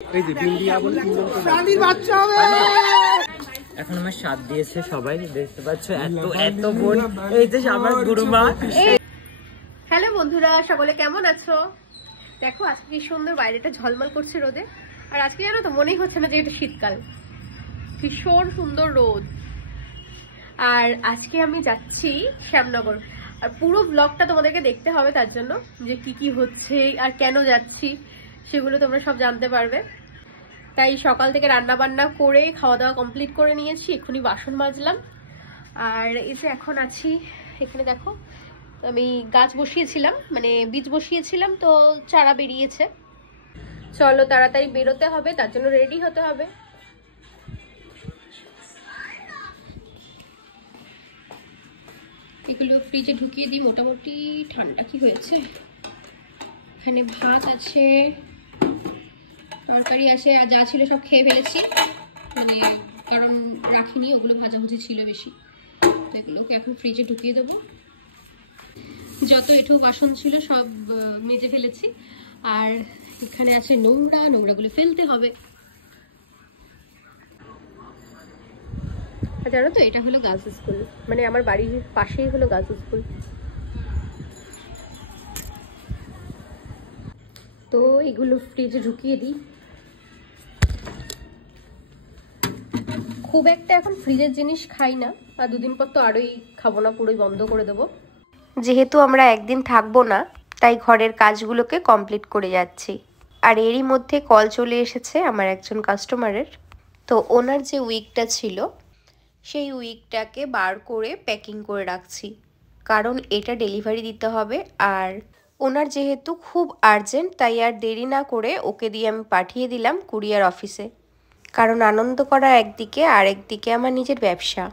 এখন আমার সাথ দিয়েছে সবাই, দেখতে পাচ্ছ এত এত বোন। এই যে আমার গুরুমা। হ্যালো বন্ধুরা, সকলে কেমন আছো? দেখো আজকে কি সুন্দর বাইরেটা ঝলমল করছে রোদে। আর আজকে জানো তো মনেই হচ্ছে না যে এটা শীতকাল, ভীষণ সুন্দর রোদ। আর আজকে আমি যাচ্ছি শ্যামনগর। আর পুরো ব্লগটা তোমাদেরকে দেখতে হবে, তার জন্য যে কি কি হচ্ছে আর কেন যাচ্ছি সেগুলো তোমরা সব জানতে পারবে। তাই সকাল থেকে রান্না বান্না করে খাওয়া দাওয়া কমপ্লিট করে নিয়েছি, এক্ষুনি বাসন মাজলাম। আর এই যে এখন আছি এখানে, দেখো আমি গাছ বসিয়েছিলাম, মানে বীজ বসিয়েছিলাম, তো চারা বেরিয়েছে। চলো তাড়াতাড়ি বেরোতে হবে, তার জন্য রেডি হতে হবে। এগুলো ফ্রিজে ঢুকিয়ে দিই, মোটামুটি ঠান্ডা কি হয়েছে। এখানে ভাত আছে, তরকারি আছে, আর যা ছিল সব খেয়ে ফেলেছি, মানে কারণ রাখিনি, ওগুলো ভাজাভুজি ছিল বেশি। তো এগুলোকে এখন ফ্রিজে ঢুকিয়ে দেবো। যত এঁঠো বাসন ছিল সব মেজে ফেলেছি। আর এখানে আছে নোংরাগুলো ফেলতে হবে। জানো তো এটা হলো গার্লস স্কুল, মানে আমার বাড়ির পাশেই হলো গার্লস স্কুল। তো এগুলো ফ্রিজে ঢুকিয়ে দিই। খুব একটা এখন ফ্রিজের জিনিস খাই না, আর দুদিন পর তো আরোই খাবো না, পুরোই বন্ধ করে দেবো। যেহেতু আমরা একদিন থাকবো না, তাই ঘরের কাজগুলোকে কমপ্লিট করে যাচ্ছি। আর এরই মধ্যে কল চলে এসেছে আমার একজন কাস্টমারের। তো ওনার যে উইকটা ছিল সেই উইকটাকে বার করে প্যাকিং করে রাখছি, কারণ এটা ডেলিভারি দিতে হবে। আর ওনার যেহেতু খুব আর্জেন্ট, তাই আর দেরি না করে ওকে দিয়ে আমি পাঠিয়ে দিলাম কুরিয়ার অফিসে। কারণ আনন্দ করা একদিকে, আর একদিকে আমার নিজের ব্যবসা।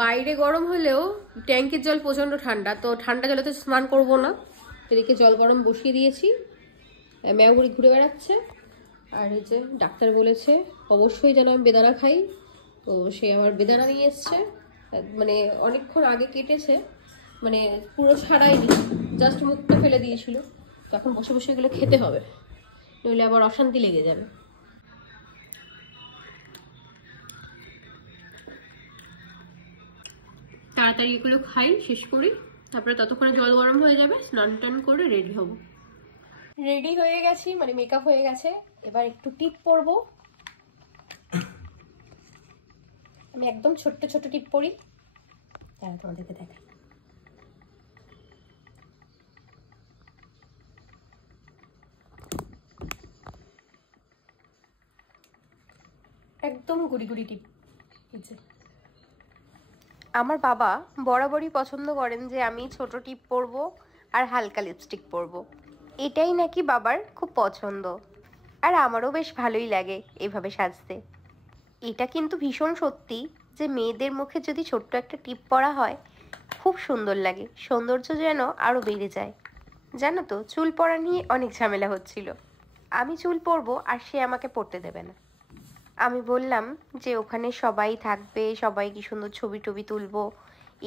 বাইরে গরম হলেও ট্যাঙ্কের জল প্রচণ্ড ঠান্ডা, তো ঠান্ডা জলে তো স্নান করবো না। এদিকে জল গরম বসিয়ে দিয়েছি, ম্যাওগুড়ি ঘুরে বেড়াচ্ছে। আর এই যে ডাক্তার বলেছে অবশ্যই যেন আমি বেদানা খাই, তো সে আমার বেদানা নিয়ে এসছে। মানে অনেকক্ষণ আগে কেটেছে, মানে পুরো ছাড়াইনি, জাস্ট মুখটা ফেলে দিয়েছিল। তো এখন বসে বসে এগুলো খেতে হবে, নইলে আবার অশান্তি লেগে যাবে। তাড়াতাড়ি এগুলো খাই, শেষ করি, তারপরে ততক্ষণে জল গরম হয়ে যাবে, স্নান টান করে রেডি হব। রেডি হয়ে গেছি, মানে মেকআপ হয়ে গেছে। এবার একটু টিপ পরবো। আমি একদম ছোট্ট ছোট্ট টিপ পরি, তারা তোমাদেরকে দেখাই। একদম গুড়ি গুড়ি টিপ। আমার বাবা বরাবরই পছন্দ করেন যে আমি ছোট টিপ পরবো আর হালকা লিপস্টিক পরবো, এটাই নাকি বাবার খুব পছন্দ। আর আমারও বেশ ভালোই লাগে এভাবে সাজতে। এটা কিন্তু ভীষণ সত্যি যে মেয়েদের মুখে যদি ছোট্ট একটা টিপ পরা হয় খুব সুন্দর লাগে, সৌন্দর্য যেন আরও বেড়ে যায়। জানো তো, চুল পরা নিয়ে অনেক ঝামেলা হচ্ছিল। আমি চুল পরবো আর সে আমাকে পরতে দেবে না। আমি বললাম যে ওখানে সবাই থাকবে, সবাই কি সুন্দর ছবি টবি তুলবো।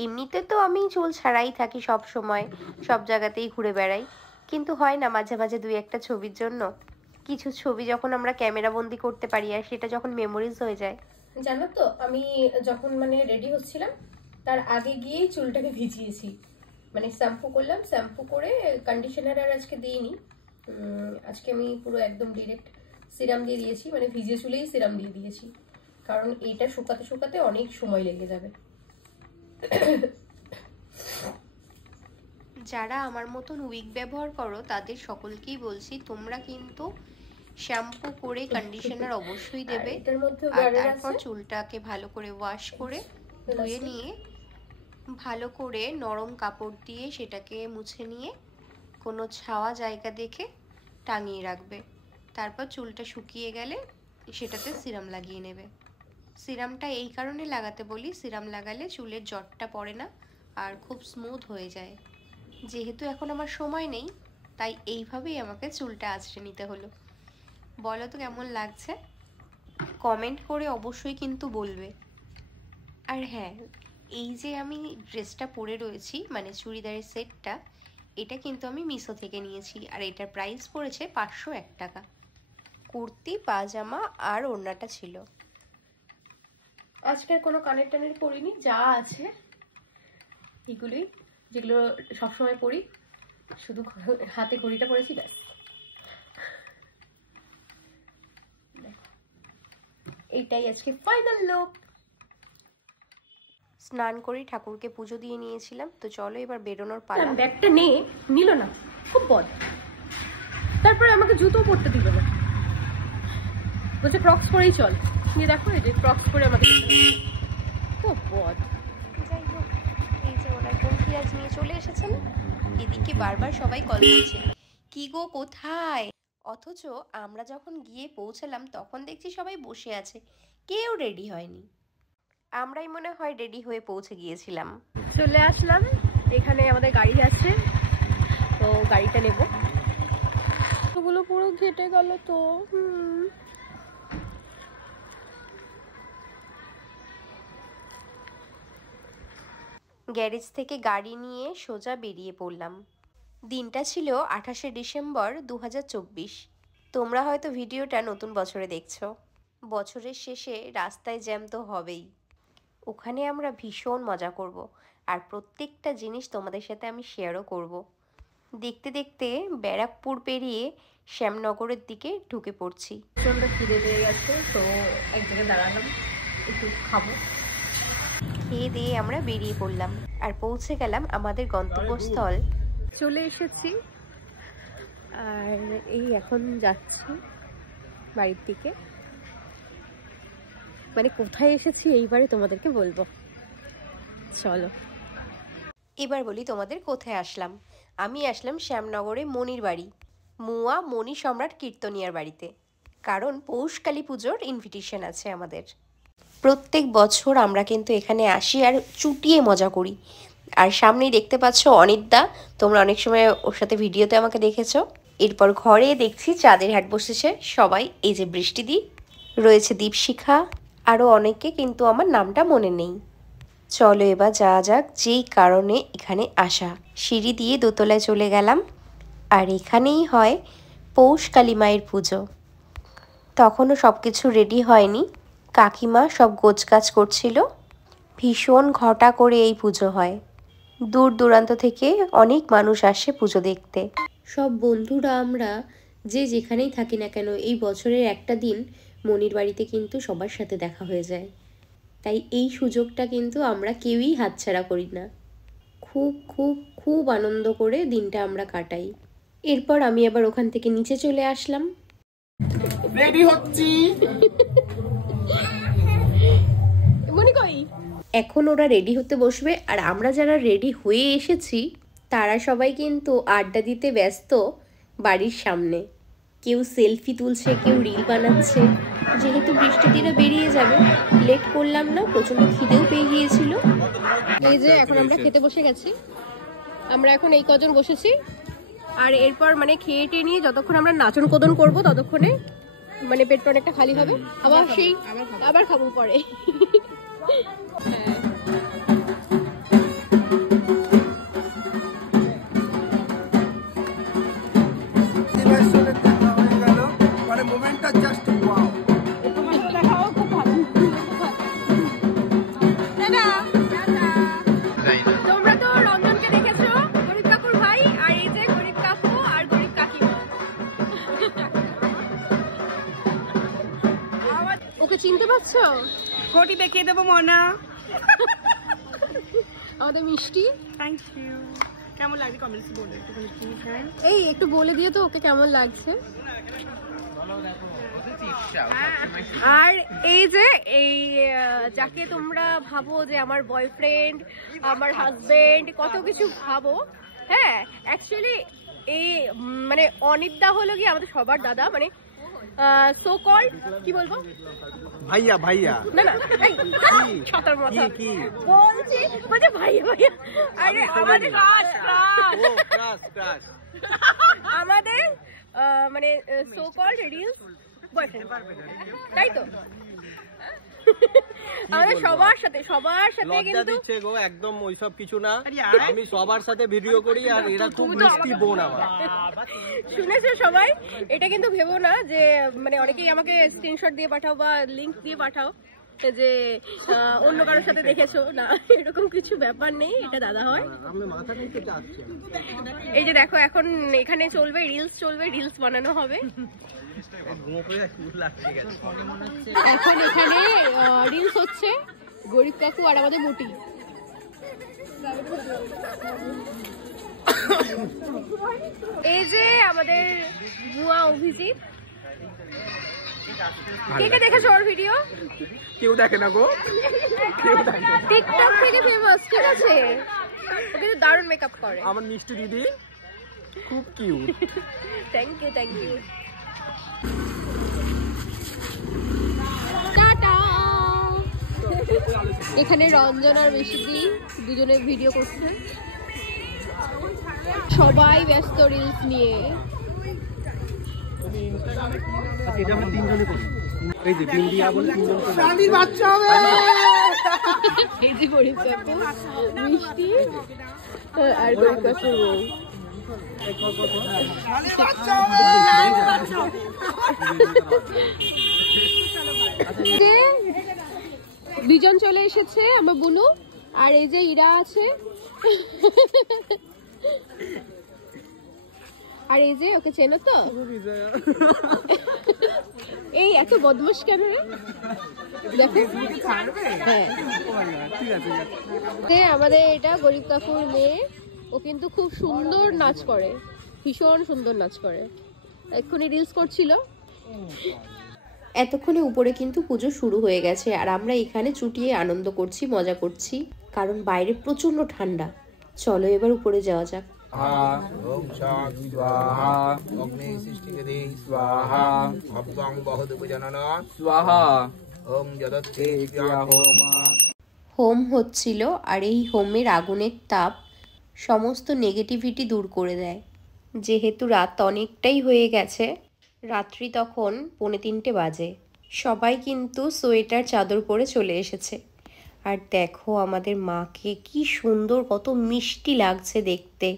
এমনিতে তো আমি চুল ছাড়াই থাকি, সব সময় সব জায়গাতেই ঘুরে বেড়াই, কিন্তু হয় না মাঝে মাঝে দুই একটা ছবির জন্য। কিছু ছবি যখন আমরা ক্যামেরা বন্দি করতে পারি আর সেটা যখন মেমোরিজ হয়ে যায়। জানো তো, আমি যখন মানে রেডি হচ্ছিলাম তার আগে গিয়েই চুলটাকে ভিজিয়েছি, মানে শ্যাম্পু করলাম, শ্যাম্পু করে কন্ডিশনার আর আজকে দিইনি। আজকে আমি পুরো একদম ডিরেক্ট সিরাম দিয়ে দিয়েছি, মানে ভিজে চুলেই সিরাম দিয়ে দিয়েছি, কারণ এটা শুকাতে শুকাতে অনেক সময় লেগে যাবে। যারা আমার মতন উইক ব্যবহার করো তাদের সকলকেই বলছি, তোমরা কিন্তু শ্যাম্পু করে কন্ডিশনার অবশ্যই দেবে। আর তারপর চুলটাকে ভালো করে ওয়াশ করে ধুয়ে নিয়ে ভালো করে নরম কাপড় দিয়ে সেটাকে মুছে নিয়ে কোনো ছাওয়া জায়গা দেখে টাঙিয়ে রাখবে। তারপর চুলটা শুকিয়ে গেলে সেটাতে সিরাম লাগিয়ে নেবে। সিরামটা এই কারণে লাগাতে বলি, সিরাম লাগালে চুলের জটটা পড়ে না আর খুব স্মুথ হয়ে যায়। যেহেতু এখন আমার সময় নেই, তাই এইভাবেই আমাকে চুলটা আঁচড়ে নিতে হলো। বলো তো কেমন লাগছে, কমেন্ট করে অবশ্যই কিন্তু বলবে। আর হ্যাঁ, এই যে আমি ড্রেসটা পরে রয়েছি, মানে চুড়িদারের সেটটা, এটা কিন্তু আমি মিশো থেকে নিয়েছি, আর এটার প্রাইস পড়েছে 501 টাকা। কুর্তি, পাজামা আর ওড়নাটা ছিল। আজকের কোনো কানের টানের পরিনি, যা আছে এগুলোই, যেগুলো সবসময় পরি, শুধু হাতে ঘড়িটা পরেছি ব্যাস। এইটাই আজকে ফাইনাল লুক। স্নান করে ঠাকুরকে পুজো দিয়ে নিয়েছিলাম, তো চলো এবার বেরোনোর পালা। ব্যাগটা নিল না, খুব বদ। তারপরে আমাকে জুতো পরতে দিল না, বলছে ক্রক্স পরেই চল। নিয়ে দেখো এই যে ক্রক্স পরে আমাকে খুব বদ। যাই হোক, এই যে ওনার কনফিডেন্স নিয়ে চলে এসেছেন। এদিকে বারবার সবাই কল করছে, কি গো কোথায়? অথচ আমরা যখন গিয়ে পৌঁছালাম তখন দেখছি সবাই বসে আছে, কেউ রেডি হয়নি। আমরাই মনে হয় রেডি হয়ে পৌঁছে গিয়েছিলাম। চলে আসলাম, এখানে আমাদের গাড়ি আছে, তো গাড়িটা নেব। ওগুলো পুরো ঘেটে গেল তো। গ্যারেজ থেকে গাড়ি নিয়ে সোজা বেরিয়ে পড়লাম। দিনটা ছিল 28শে ডিসেম্বর 2024। তোমরা হয়তো ভিডিওটা নতুন বছরে দেখছো। বছরের শেষে রাস্তায় জ্যাম তো হবেই। ওখানে আমরা ভীষণ মজা করব, আর প্রত্যেকটা জিনিস তোমাদের সাথে আমি শেয়ারও করব। দেখতে দেখতে ব্যারাকপুর পেরিয়ে শ্যামনগরের দিকে ঢুকে পড়ছি। প্রচণ্ড খিদে পেয়ে গেছে, তো এক জায়গায় দাঁড়ালাম, একটু খাবো। খেয়ে দিয়ে আমরা বেরিয়ে পড়লাম আর পৌঁছে গেলাম আমাদের গন্তব্যস্থল। চলে এসেছি আর এই এখন যাচ্ছি বাড়ির দিকে। মানে কোথায় এসেছি এইবারে তোমাদেরকে বলবো, চলো। এবার বলি তোমাদের কোথায় আসলাম। আমি আসলাম শ্যামনগরে মনির বাড়ি, মুয়া মণি সম্রাট কীর্তনিয়ার বাড়িতে। কারণ পৌষকালী পুজোর ইনভিটেশন আছে আমাদের। প্রত্যেক বছর আমরা কিন্তু এখানে আসি আর চুটিয়ে মজা করি। আর সামনেই দেখতে পাচ্ছ অনিদ্দা, তোমরা অনেক সময় ওর সাথে ভিডিওতে আমাকে দেখেছো। এরপর ঘরে দেখছি চাঁদের হাট বসেছে সবাই, এই যে বৃষ্টিদি, রয়েছে দীপশিখা, আরও অনেকে, কিন্তু আমার নামটা মনে নেই। চলো এবার যাওয়া যাক, যেই কারণে এখানে আসা। সিঁড়ি দিয়ে দোতলায় চলে গেলাম, আর এখানেই হয় পৌষকালী মায়ের পুজো। তখনও সব কিছু রেডি হয়নি, কাকিমা সব গোছগাছ করছিল। ভীষণ ঘটা করে এই পুজো হয়, দূর দূরান্ত থেকে অনেক মানুষ আসে পুজো দেখতে। সব বন্ধুরা আমরা যে যেখানেই থাকি না কেন, এই বছরের একটা দিন মনির বাড়িতে কিন্তু সবার সাথে দেখা হয়ে যায়। তাই এই সুযোগটা কিন্তু আমরা কেউই হাতছাড়া করি না। খুব খুব খুব আনন্দ করে দিনটা আমরা কাটাই। এরপর আমি আবার ওখান থেকে নিচে চলে আসলাম। রেডি হচ্ছি। মনি কই? এখন ওরা রেডি হতে বসবে, আর আমরা যারা রেডি হয়ে এসেছি তারা সবাই কিন্তু আড্ডা দিতে ব্যস্ত বাড়ির সামনে। কেউ সেলফি তুলছে, কেউ রিল বানাচ্ছে। যেহেতু বৃষ্টিদিরা বেরিয়ে যাবে, লেট করলাম না, প্রচন্ড খিদেও পেয়ে গিয়েছিল। এই যে এখন আমরা খেতে বসে গেছি। আমরা এখন এই কজন বসেছি, আর এরপর মানে খেয়ে টেয়ে নিয়ে যতক্ষণ আমরা নাচন কোদন করবো ততক্ষণে মানে পেটটা অনেকটা খালি হবে। আবার খাবো পরে। তোমরা তো রঞ্জনকে দেখেছো, গরিব কাকুর ভাই, আর এই যে গরিব কাকু আর গরিব কাকিমা। ওকে চিনতে পারছো? কোটি দেখিয়ে দেবো মনা। আমাদের মিষ্টি। Thank you. কেমন লাগছে কমেন্টস বলে একটুখানি প্লিজ। এই একটু বলে দিও তো ওকে কেমন লাগছে। আর এই যে এই যাকে তোমরা ভাবো যে আমার বয়ফ্রেন্ড, আমার হাজবেন্ড, কত কিছু ভাবো, হ্যাঁ অ্যাকচুয়ালি এই মানে অনিদ্দা হলো কি আমাদের সবার দাদা, মানে সো কল্ড কি বলবো, ভাইয়া ভাইয়া না না ছাতার মাথা বলছি, বলছে ভাইয়া ভাইয়া। আরে আমাদের আমাদের মানে সো কল্ড রিলস বয়ফ্রেন্ড, তাই তো? আমাদের সবার সাথে লজ্জা কিন্তু দিচ্ছে গো, একদম ওইসব কিছু না। আমি সবার সাথে ভিডিও করি আর এরা খুব মিষ্টি বোন আমার। শুনেছো সবাই, এটা কিন্তু ভেবো না যে মানে অনেকেই আমাকে স্ক্রিনশট দিয়ে পাঠাও বা লিংক দিয়ে পাঠাও যে অন্য কারোর সাথে দেখেছো, না এরকম কিছু ব্যাপার নেই, এটা দাদা হয়। আমি মাথা নিচে আসছে। এই যে দেখো এখন এখানে চলবে রিলস বানানো হবে। এখন এখানে রিলস হচ্ছে, গরিব কাকু আর আমাদের মুটি। এই যে আমাদের ভুয়া অভিজিৎ, কে কে দেখেছো ওর ভিডিও? কেউ দেখে না গো, টিকটক থেকে ফেমাস, ঠিক আছে? ও কিন্তু দারুণ মেকআপ করে। আমার মিষ্টি দিদি খুব কিউট। Thank you. টাটা। এখানে রঞ্জন আর বেশিদি দুজনে ভিডিও করছে, সবাই ব্যস্ত রিলস নিয়ে। এটা আমরা তিনজনই করি। এই যে ইন্ডিয়া বলে তিনজন করি। শালির বাচ্চা হবে। এই যে গরিব কাকু, মিষ্টি আর গরিব কাকুর বউ। দুজন চলে এসেছে, আমার বুনু আর এই যে ইরা আছে, আর এই যে ওকে চেনো তো? এই এত বদমাশ কেন রে? দেখো, হ্যাঁ আমাদের এটা গরিব কাকুর মেয়ে, ও কিন্তু খুব সুন্দর নাচ করে, ভীষণ সুন্দর নাচ করে, এক্ষুনি রিলস করছিল। এতক্ষণে উপরে কিন্তু পুজো শুরু হয়ে গেছে আর আমরা এখানে চুটিয়ে আনন্দ করছি, মজা করছি, কারণ বাইরে প্রচন্ড ঠান্ডা। চলো এবার উপরে যাওয়া যাক। ओम शांत स्वाहा अग्नि सृष्टिगति स्वाहा भक्तं बहुदुपजनन स्वाहा ओम यदत्ते होम। হোম হচ্ছিল আর এই হোমের আগুনের তাপ সমস্ত নেগেটিভিটি দূর করে দেয়। যেহেতু রাত অনেকটাই হয়ে গেছে, রাত্রি তখন 2:45 বাজে, সবাই কিন্তু সোয়েটার চাদর পরে চলে এসেছে। আর দেখো আমাদের মাকে কি সুন্দর, কত মিষ্টি লাগছে দেখতে।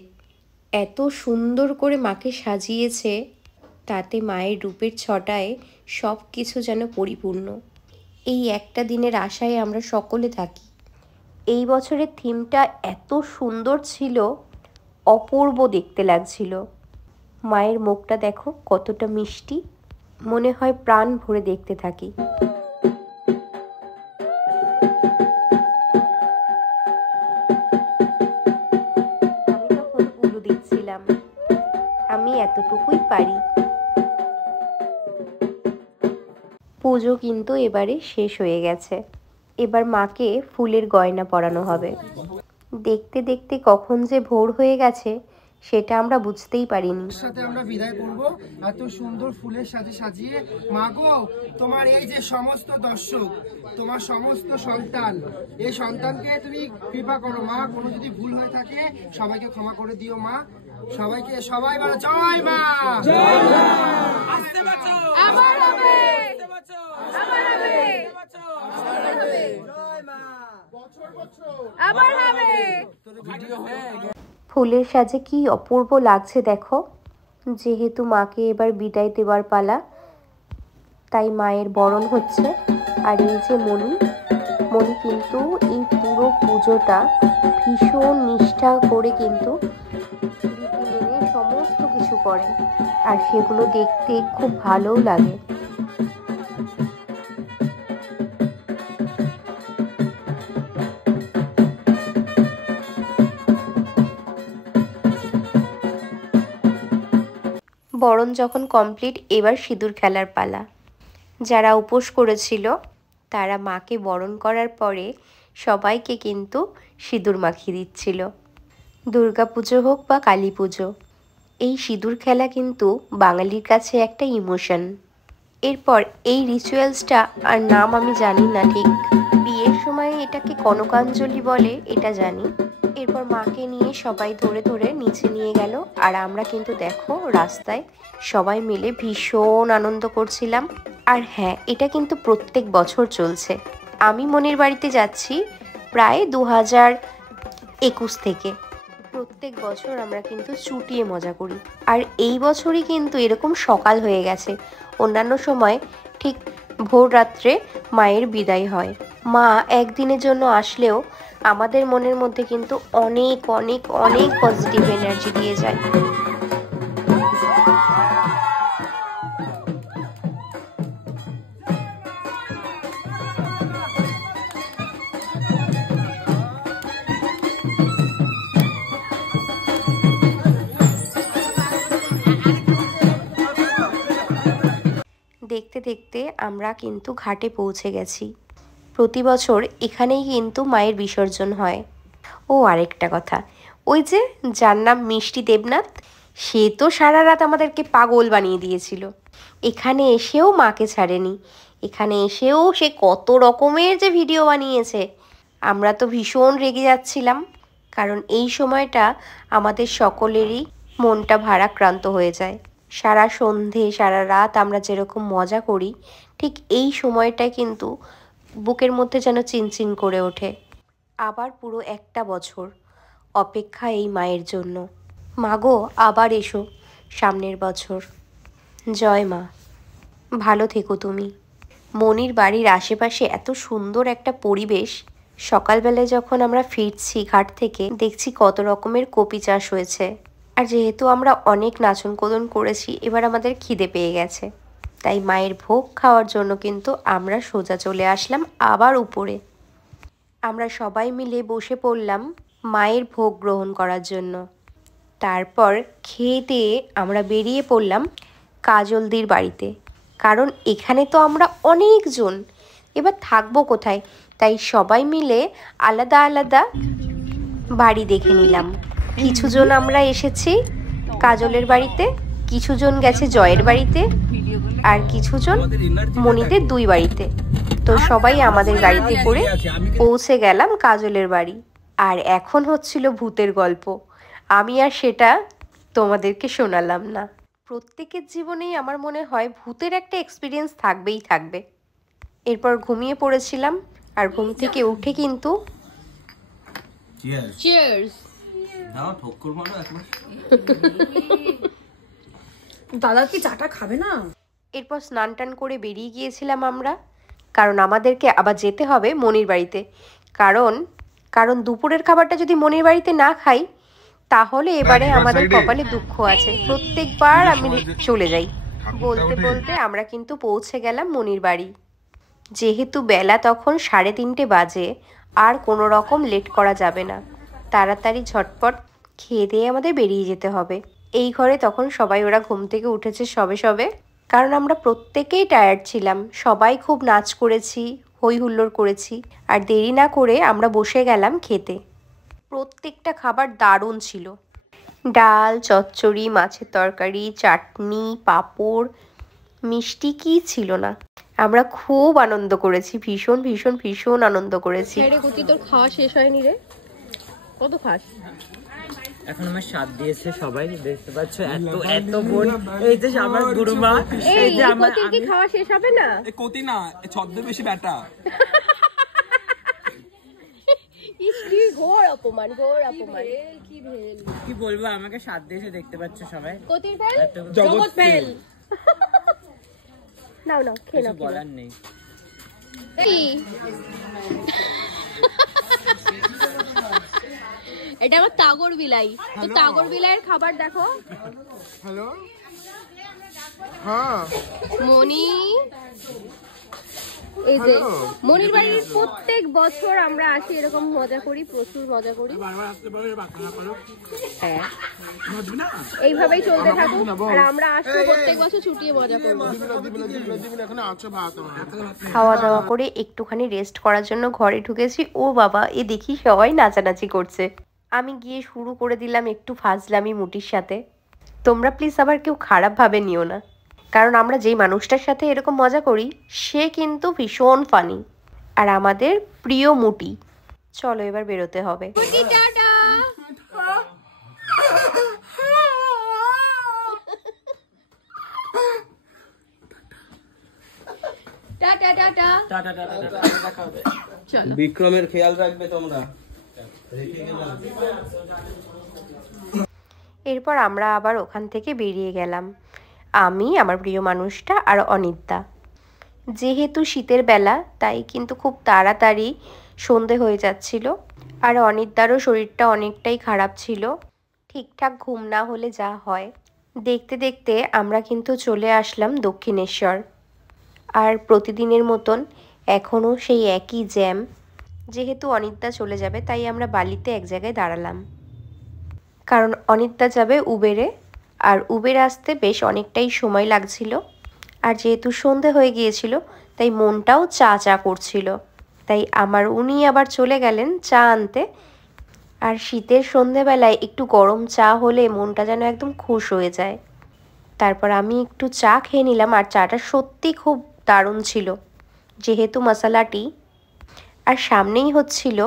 এত সুন্দর করে মাকে সাজিয়েছে, তাতে মায়ের রূপের ছটায় সব কিছু যেন পরিপূর্ণ। এই একটা দিনের আশায় আমরা সকলে থাকি। এই বছরের থিমটা এত সুন্দর ছিল, অপূর্ব দেখতে লাগছিল। মায়ের মুখটা দেখো কতটা মিষ্টি, মনে হয় প্রাণ ভরে দেখতে থাকি। আমি তখন উলু দিচ্ছিলাম, আমি এতটুকুই পারি। পুজো কিন্তু এবারে শেষ হয়ে গেছে, এবার মাকে ফুলের গয়না পরানো হবে। দেখতে দেখতে কখন যে ভোর হয়ে গেছে সেটা আমরা বুঝতেই পারিনি। সাথে আমরা বিদায় করব এত সুন্দর ফুলের সাথে সাজিয়ে। মা গো, তোমার এই যে সমস্ত দর্শক, তোমার সমস্ত সন্তান, এই সন্তানকে তুমি কৃপা করো মা, কোনো যদি ভুল হয়ে থাকে সবাইকে ক্ষমা করে দিও মা। সবাইকে, সবাই বলো জয় মা। জয় মা। আস্তে বাঁচাও, আবার হবে, আবার হবে, আবার হবে, জয় মা। বছর বছর আবার হবে। ভিডিও হয়ে ফুলের সাজে কি অপূর্ব লাগছে দেখো। যেহেতু মাকে এবার বিদায় দেওয়ার পালা, তাই মায়ের বরণ হচ্ছে। আর এই যে মণি কিন্তু এই পুরো পুজোটা ভীষণ নিষ্ঠা করে কিন্তু রীতি মেনে সমস্ত কিছু করে, আর সেগুলো দেখতে খুব ভালোও লাগে। বরণ যখন কমপ্লিট, এবার সিঁদুর খেলার পালা। যারা উপোস করেছিল তারা মাকে বরণ করার পরে সবাইকে কিন্তু সিঁদুর মাখিয়ে দিচ্ছিল। দুর্গা পুজো হোক বা কালী পুজো, এই সিঁদুর খেলা কিন্তু বাঙালির কাছে একটা ইমোশন। এরপর এই রিচুয়ালসটা আর নাম আমি জানি না ঠিক, বিয়ের সময় এটাকে কনকাঞ্জলি বলে এটা জানি। এরপর মাকে নিয়ে সবাই ধরে ধরে নিচে নিয়ে গেল। আর আমরা কিন্তু দেখো রাস্তায় সবাই মিলে ভীষণ আনন্দ করছিলাম। আর হ্যাঁ, এটা কিন্তু প্রত্যেক বছর চলছে। আমি মনির বাড়িতে যাচ্ছি প্রায় 2021 থেকে। প্রত্যেক বছর আমরা কিন্তু চুটিয়ে মজা করি। আর এই বছরই কিন্তু এরকম সকাল হয়ে গেছে। অন্যান্য সময় ঠিক ভোর রাত্রে মায়ের বিদায় হয়। মা একদিনের জন্য আসলেও আমাদের মনের মধ্যে কিন্তু অনেক অনেক অনেক পজিটিভ এনার্জি দিয়ে যায়। দেখতে দেখতে আমরা কিন্তু ঘাটে পৌঁছে গেছি। প্রতি বছর এখানেই কিন্তু মায়ের বিসর্জন হয়। ও আরেকটা কথা, ওই যে যার নাম মিষ্টি দেবনাথ, সে তো সারা রাত আমাদেরকে পাগল বানিয়ে দিয়েছিল। এখানে এসেও মাকে ছাড়েনি। এখানে এসেও সে কত রকমের যে ভিডিও বানিয়েছে। আমরা তো ভীষণ রেগে যাচ্ছিলাম, কারণ এই সময়টা আমাদের সকলেরই মনটা ভারাক্রান্ত হয়ে যায়। সারা সন্ধে সারা রাত আমরা যেরকম মজা করি, ঠিক এই সময়টায় কিন্তু বুকের মধ্যে যেন চিনচিন করে ওঠে। আবার পুরো একটা বছর অপেক্ষা এই মায়ের জন্য। মাগো, আবার এসো সামনের বছর। জয় মা, ভালো থেকো তুমি। মনির বাড়ির আশেপাশে এত সুন্দর একটা পরিবেশ। সকালবেলায় যখন আমরা ফিরছি ঘাট থেকে, দেখছি কত রকমের কপি চাষ হয়েছে। আর যেহেতু আমরা অনেক নাচন কোদন করেছি, এবার আমাদের খিদে পেয়ে গেছে। তাই মায়ের ভোগ খাওয়ার জন্য কিন্তু আমরা সোজা চলে আসলাম আবার উপরে। আমরা সবাই মিলে বসে পড়লাম মায়ের ভোগ গ্রহণ করার জন্য। তারপর খেয়ে দিয়ে আমরা বেরিয়ে পড়লাম কাজলদির বাড়িতে, কারণ এখানে তো আমরা অনেকজন, এবার থাকবো কোথায়, তাই সবাই মিলে আলাদা আলাদা বাড়ি দেখে নিলাম। কিছুজন আমরা এসেছি কাজলের বাড়িতে, কিছুজন গেছে জয়ের বাড়িতে, আর কিছুজন মনিদের 2 বাড়িতে। তো সবাই আমাদের গাড়িতে করে পৌঁছে গেলাম কাজলের বাড়ি। আর এখন হচ্ছিল ভূতের গল্প। আমি আর সেটা তোমাদেরকে শোনালাম না। প্রত্যেকের জীবনেই আমার মনে হয় ভূতের একটা এক্সপিরিয়েন্স থাকবেই থাকবে। এরপর ঘুমিয়ে পড়েছিলাম, আর ঘুম থেকে উঠে কিন্তু চিয়ার্স। দাও ঠক্কর মারো একবার। দাদা কি চাটা খাবে না? এরপর স্নান টান করে বেরিয়ে গিয়েছিলাম আমরা, কারণ আমাদেরকে আবার যেতে হবে মনির বাড়িতে। কারণ দুপুরের খাবারটা যদি মনির বাড়িতে না খাই, তাহলে এবারে আমাদের কপালে দুঃখ আছে। প্রত্যেকবার আমি চলে যাই। বলতে বলতে আমরা কিন্তু পৌঁছে গেলাম মনির বাড়ি। যেহেতু বেলা তখন 3:30 বাজে, আর কোনো রকম লেট করা যাবে না। তাড়াতাড়ি ঝটপট খেয়ে দিয়ে আমাদের বেরিয়ে যেতে হবে। এই ঘরে তখন সবাই ওরা ঘুম থেকে উঠেছে সবে সবে, কারণ আমরা প্রত্যেকেই টায়ার্ড ছিলাম। সবাই খুব নাচ করেছি, হই হুল্লোড় করেছি। আর দেরি না করে আমরা বসে গেলাম খেতে। প্রত্যেকটা খাবার দারুণ ছিল। ডাল, চচ্চড়ি, মাছের তরকারি, চাটনি, পাঁপড়, মিষ্টি কি ছিল না। আমরা খুব আনন্দ করেছি, ভীষণ ভীষণ ভীষণ আনন্দ করেছি। রে গতি, তোর খাওয়া শেষ হয়নি রে? কত খাস? এখন আমার স্বাদ দিয়েছে সবাই, দেখতে পাচ্ছ। এত এত বোন, এই যে আমার গুরুমা, এই যে আমার। গতির কি খাওয়া শেষ হবে না? এ কতি না, এ ছদ্মবেশী ব্যাটা। কি ঘোর অপমান, ঘোর অপমান। কি বলবো, আমাকে স্বাদ দিয়েছে, দেখতে পাচ্ছ সবাই। গতির ফেল, জগৎ ফেল। নাও নাও খেয়ে নাও। বলার নেই। এটা আমার তাগর বিলাই। তো তাগর বিলাইয়ের খাবার দেখো। হ্যালো, হ্যাঁ মনি, এই যে মনির বাড়ির প্রত্যেক বছর আমরা আসি, এরকম মজা করি, প্রচুর মজা করি। হ্যাঁ, এইভাবেই চলতে থাকুক। আর আমরা আসবো প্রত্যেক বছর ছুটিয়ে মজা করবো। খাওয়া দাওয়া করে একটুখানি রেস্ট করার জন্য ঘরে ঢুকেছি। ও বাবা, এ দেখি সবাই নাচানাচি করছে। আমি গিয়ে শুরু করে দিলাম একটু ফাজলামি মুটির সাথে। তোমরা প্লিজ আবার কেউ খারাপভাবে নিও না, কারণ আমরা যেই মানুষটার সাথে এরকম মজা করি, সে কিন্তু ভীষণ ফানি আর আমাদের প্রিয় মুটি। চলো এবার বেরোতে হবে। Tata. Tata tata tata tata দেখা হবে। চলো বিক্রমের খেয়াল রাখবে তোমরা। এরপর আমরা আবার ওখান থেকে বেরিয়ে গেলাম, আমি, আমার প্রিয় মানুষটা আর অনিদ্যা। যেহেতু শীতের বেলা তাই কিন্তু খুব তাড়াতাড়ি সন্ধে হয়ে যাচ্ছিল, আর অনিদ্যারও শরীরটা অনেকটাই খারাপ ছিল, ঠিকঠাক ঘুম না হলে যা হয়। দেখতে দেখতে আমরা কিন্তু চলে আসলাম দক্ষিণেশ্বর। আর প্রতিদিনের মতন এখনও সেই একই জ্যাম। যেহেতু অনিদ্যা চলে যাবে তাই আমরা বালিতে এক জায়গায় দাঁড়ালাম, কারণ অনিদ্যা যাবে উবেরে, আর উবের আসতে বেশ অনেকটাই সময় লাগছিল। আর যেহেতু সন্ধে হয়ে গিয়েছিল তাই মনটাও চা চা করছিল, তাই আমার উনি আবার চলে গেলেন চা আনতে। আর শীতের সন্ধেবেলায় একটু গরম চা হলে মনটা যেন একদম খুশ হয়ে যায়। তারপর আমি একটু চা খেয়ে নিলাম, আর চাটা সত্যি খুব দারুণ ছিল যেহেতু মশলা টি। আর সামনেই হচ্ছিল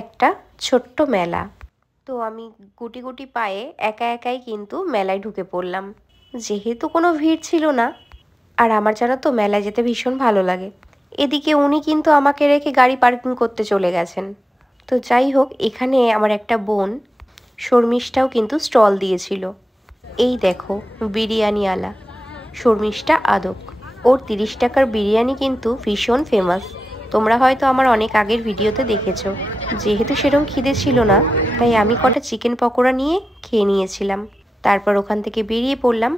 একটা ছোট্ট মেলা, তো আমি গুটি গুটি পায়ে একা একাই কিন্তু মেলায় ঢুকে পড়লাম। যেহেতু কোনো ভিড় ছিল না, আর আমার জানো তো মেলায় যেতে ভীষণ ভালো লাগে। এদিকে উনি কিন্তু আমাকে রেখে গাড়ি পার্কিং করতে চলে গেছেন। তো যাই হোক, এখানে আমার একটা বোন শর্মিষ্ঠাও কিন্তু স্টল দিয়েছিল। এই দেখো বিরিয়ানিওয়ালা শর্মিষ্ঠা আদক, ওর 30 টাকার বিরিয়ানি কিন্তু ভীষণ ফেমাস। তোমরা হয়তো আমার অনেক আগের ভিডিওতে দেখেছো। যেহেতু সেরকম খিদে ছিল না তাই আমি কটা চিকেন পকোড়া নিয়ে খেয়ে নিয়েছিলাম। তারপর ওখান থেকে বেরিয়ে পড়লাম,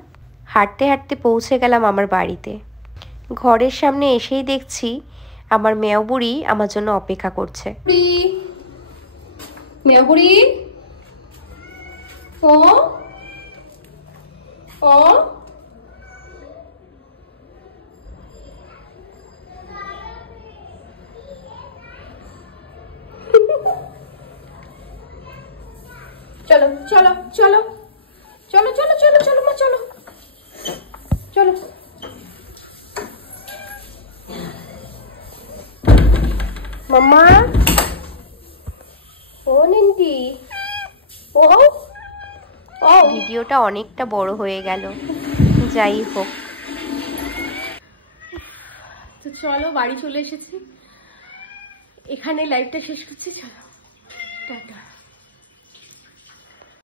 হাঁটতে হাঁটতে পৌঁছে গেলাম আমার বাড়িতে। ঘরের সামনে এসেই দেখছি আমার মেয় বুড়ি আমার জন্য অপেক্ষা করছে। মেয়াপুরি ও ও চলো চলো চলো চলো চলো চলো চলো মা চলো চলো মাম্মা ও নিন্টি ও ও ভিডিওটা অনেকটা বড় হয়ে গেল, যাই হোক। তো চলো বাড়ি চলে এসেছি, এখানে লাইভটা শেষ করছি, চলো টাটা।